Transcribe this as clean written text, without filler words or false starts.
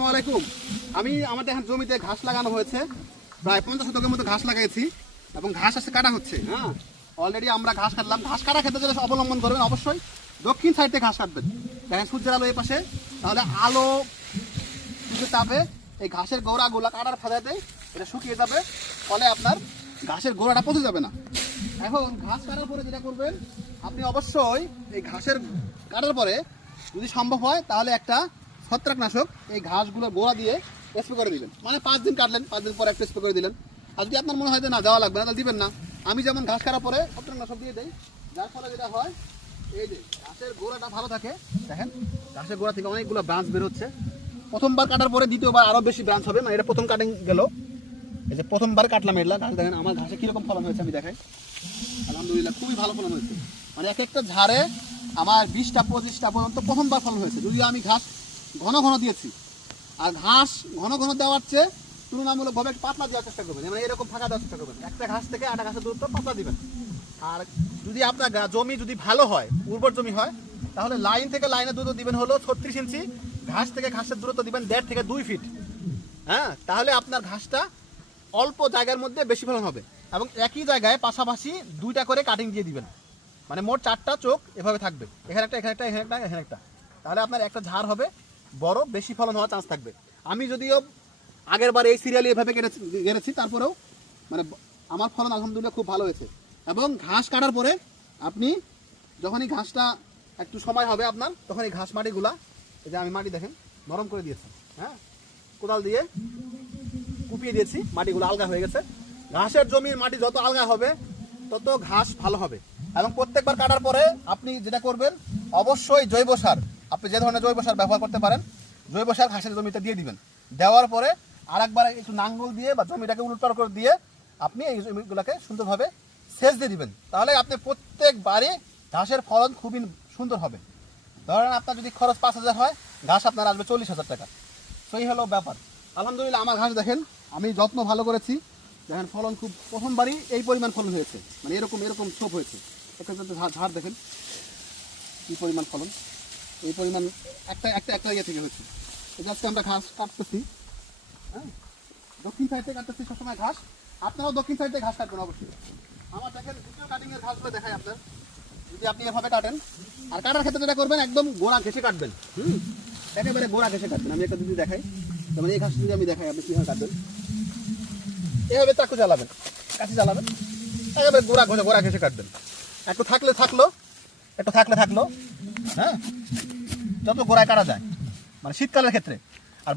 আসসালামাইকুম। আমি আমাদের এখন জমিতে ঘাস লাগানো হয়েছে, প্রায় 50 শতকের মতো ঘাস লাগাইছি এবং ঘাস আসে কাটা হচ্ছে। হ্যাঁ, অলরেডি আমরা ঘাস কাটলাম। ঘাস কাটার ক্ষেত্রে যেটা অবলম্বন করবেন, অবশ্যই দক্ষিণ সাইড থেকে ঘাস কাটবেন। দেখেন সূর্যের আলো এই পাশে, তাহলে আলো সূর্যের তাপে এই ঘাসের গোড়াগুলো কাটার ফাঁদাতে এটা শুকিয়ে যাবে, ফলে আপনার ঘাসের গোড়াটা পচে যাবে না। এখন ঘাস কাটার পরে যেটা করবেন, আপনি অবশ্যই এই ঘাসের কাটার পরে যদি সম্ভব হয় তাহলে একটা ছত্রাকনাশক এই ঘাসগুলো গোড়া দিয়ে স্প্রে করে দিবেন। মানে 5 দিন কাটলেন, 5 দিন পরে একটা স্প্রে করে দিলেন। আর যদি আপনার মনে হয় যে না দেওয়া লাগবে না, তাহলে দিবেন না। আমি যেমন ঘাস কাটার পরে ছত্রাকনাশক দিয়ে দেই, যার ফলে যেটা হয় এই যে ঘাসের গোড়াটা ভালো থাকে। দেখেন ঘাসের গোড়া থেকে অনেকগুলো ব্রাঞ্চ বের হচ্ছে। প্রথমবার কাটার পরে দ্বিতীয়বার আরও বেশি ব্রাঞ্চ হবে। মানে এটা প্রথম কাটিং গেল, এই যে প্রথমবার কাটলাম এগুলা ঘাস। দেখেন আমার ঘাসে কীরকম ফলন হয়েছে আমি দেখাই। আলহামদুলিল্লাহ খুবই ভালো ফলন হয়েছে। মানে এক একটা ঝাড়ে আমার 20টা 25টা পর্যন্ত প্রথমবার ফলন হয়েছে, যদিও আমি ঘাস ঘন ঘন দিয়েছি। আর ঘাস ঘন ঘন দেওয়ার চেয়ে তুলনামূলকভাবে পাতলা দেওয়ার চেষ্টা করবেন। মানে এরকম ফাঁকা দেওয়ার চেষ্টা করবেন, একটা ঘাস থেকে আরেকটা ঘাসের দূরত্ব পাতলা দিবেন। আর যদি আপনার জমি যদি ভালো হয়, উর্বর জমি হয়, তাহলে লাইন থেকে লাইনের দূরত্ব দিবেন হলো 36 ইঞ্চি, ঘাস থেকে ঘাসের দূরত্ব দিবেন 1.5 থেকে 2 ফিট। হ্যাঁ, তাহলে আপনার ঘাসটা অল্প জায়গার মধ্যে বেশি ফলন হবে। এবং একই জায়গায় পাশাপাশি 2টা করে কাটিং দিয়ে দিবেন। মানে মোট 4টা চোখ এভাবে থাকবে, এখানে একটা, এখানে একটা, এখানে একটা, এখানে একটা। তাহলে আপনার একটা ঝাড় হবে বড়, বেশি ফলন হওয়ার চান্স থাকবে। আমি যদিও আগের বার এই সিরিয়ালি এভাবে কেটেছি, তারপরেও মানে আমার ফলন আলহামদুলিল্লাহ খুব ভালো হয়েছে। এবং ঘাস কাটার পরে আপনি যখনই ঘাসটা একটু সময় হবে আপনার, তখন এই ঘাস মাটিগুলা, এই যে আমি মাটি দেখেন নরম করে দিয়েছি। হ্যাঁ, কোদাল দিয়ে কুপিয়ে দিয়েছি, মাটিগুলো আলগা হয়ে গেছে। ঘাসের জমির মাটি যত আলগা হবে তত ঘাস ভালো হবে। এবং প্রত্যেকবার কাটার পরে আপনি যেটা করবেন, অবশ্যই জৈব সার, আপনি যে ধরনের জৈব সার ব্যবহার করতে পারেন, জৈব সার ঘাসের জমিতে দিয়ে দিবেন। দেওয়ার পরে আরেকবার একটু নাঙ্গল দিয়ে বা জমিটাকে উলটপালট করে দিয়ে আপনি এই জমিগুলোকে সুন্দরভাবে সেচ দিয়ে দিবেন। তাহলে আপনি প্রত্যেকবারই ঘাসের ফলন খুবই সুন্দর হবে। ধরেন আপনার যদি খরচ 5,000 হয়, ঘাস আপনার আসবে 40,000 টাকা। সেই হলো ব্যাপার। আলহামদুলিল্লাহ আমার ঘাস দেখেন আমি যত্ন ভালো করেছি। দেখেন ফলন খুব, প্রথমবারই এই পরিমাণ ফলন হয়েছে। মানে এরকম এরকম ছোপ হয়েছে। একটা ঝাড় দেখেন কী পরিমাণ ফলন, এই পরিমাণ একটা একটা একটা ইয়ে থেকে হয়েছে। এই যে আজকে আমরা ঘাস কাটতেছি, হ্যাঁ, দক্ষিণ সাইড থেকে কাটতেছি সবসময় ঘাস। আপনারাও দক্ষিণ সাইড থেকে ঘাস কাটবেন অবশ্যই। আমার দেখেন দ্বিতীয় কাটিংয়ের ঘাসগুলো দেখাই আপনার। যদি আপনি এভাবে কাটেন, আর কাটার ক্ষেত্রে যেটা করবেন, একদম গোড়া ঘেঁষে কাটবেন। একেবারে গোড়া ঘেঁষে কাটবেন। আমি একটা যদি দেখাই, যেমন এই ঘাস যদি আমি দেখাই, আপনি কীভাবে কাটবেন, এভাবে চাকু চালাবেন, কাঠি চালাবেন, একেবারে গোড়া ঘেঁষে কাটবেন। একটু থাকলে থাকলো, একটু থাকলে থাকলো। হ্যাঁ, যত গোড়ায় কাটা যায়, মানে শীতকালের ক্ষেত্রে। আর